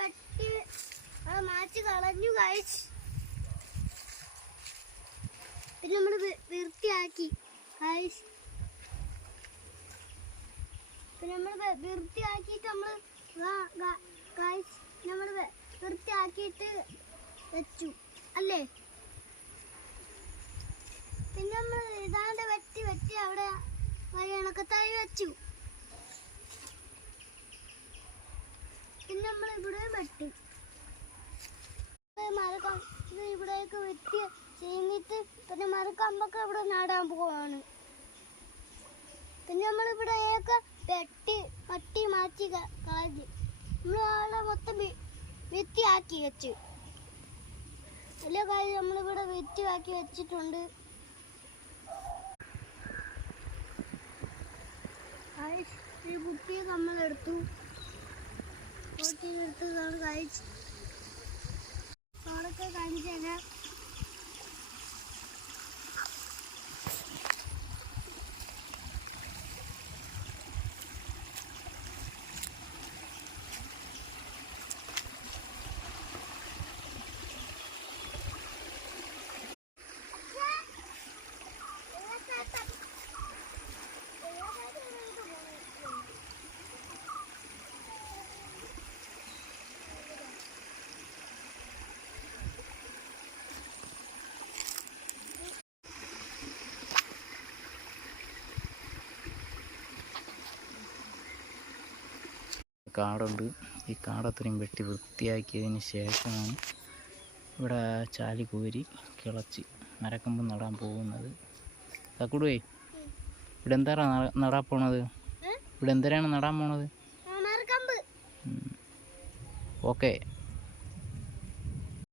വെട്ടി മാറ്റി കളഞ്ഞു കഴിച്ച്. പിന്നെ നമ്മൾ വൃത്തിയാക്കി കഴിച്ച്. പിന്നെ നമ്മൾ വൃത്തിയാക്കിയിട്ട് നമ്മൾ വൃത്തിയാക്കിയിട്ട് വെച്ചു അല്ലേ. പിന്നെ നമ്മൾ ഇതാണ്ട് വെട്ടി അവിടെ വഴിയണക്കത്തായി വെച്ചു. പിന്നെ നമ്മൾ ഇവിടെ വെട്ടി ഇവിടെയൊക്കെ വെട്ടി ചെയ്തിട്ട് പിന്നെ മരക്കമ്പൊക്കെ ഇവിടെ നടാൻ പോവാണ്. പിന്നെ നമ്മൾ ഇവിടെയൊക്കെ വെട്ടി മാറ്റി കളഞ്ഞ് നമ്മളവിടെ മൊത്തം വൃത്തിയാക്കി വെച്ചു. എല്ലാ കാര്യം നമ്മളിവിടെ വൃത്തിയാക്കി വെച്ചിട്ടുണ്ട്. ഒരു കുപ്പിയെ നമ്മളെടുത്തു. എടുത്തതാണ് കഴിച്ച് ചോറൊക്കെ കാണിച്ചാൽ കാടുണ്ട്. ഈ കാടത്രയും വെട്ടി വൃത്തിയാക്കിയതിന് ശേഷമാണ് ഇവിടെ ചാലി കോരി കിളച്ച് മരക്കമ്പ് നടാൻ പോകുന്നത്. തക്കുടുവേ, ഇവിടെ എന്താണ് നടാൻ പോണത്? ഇവിടെ എന്തിനാണ് നടാൻ പോണത്? ഓക്കെ.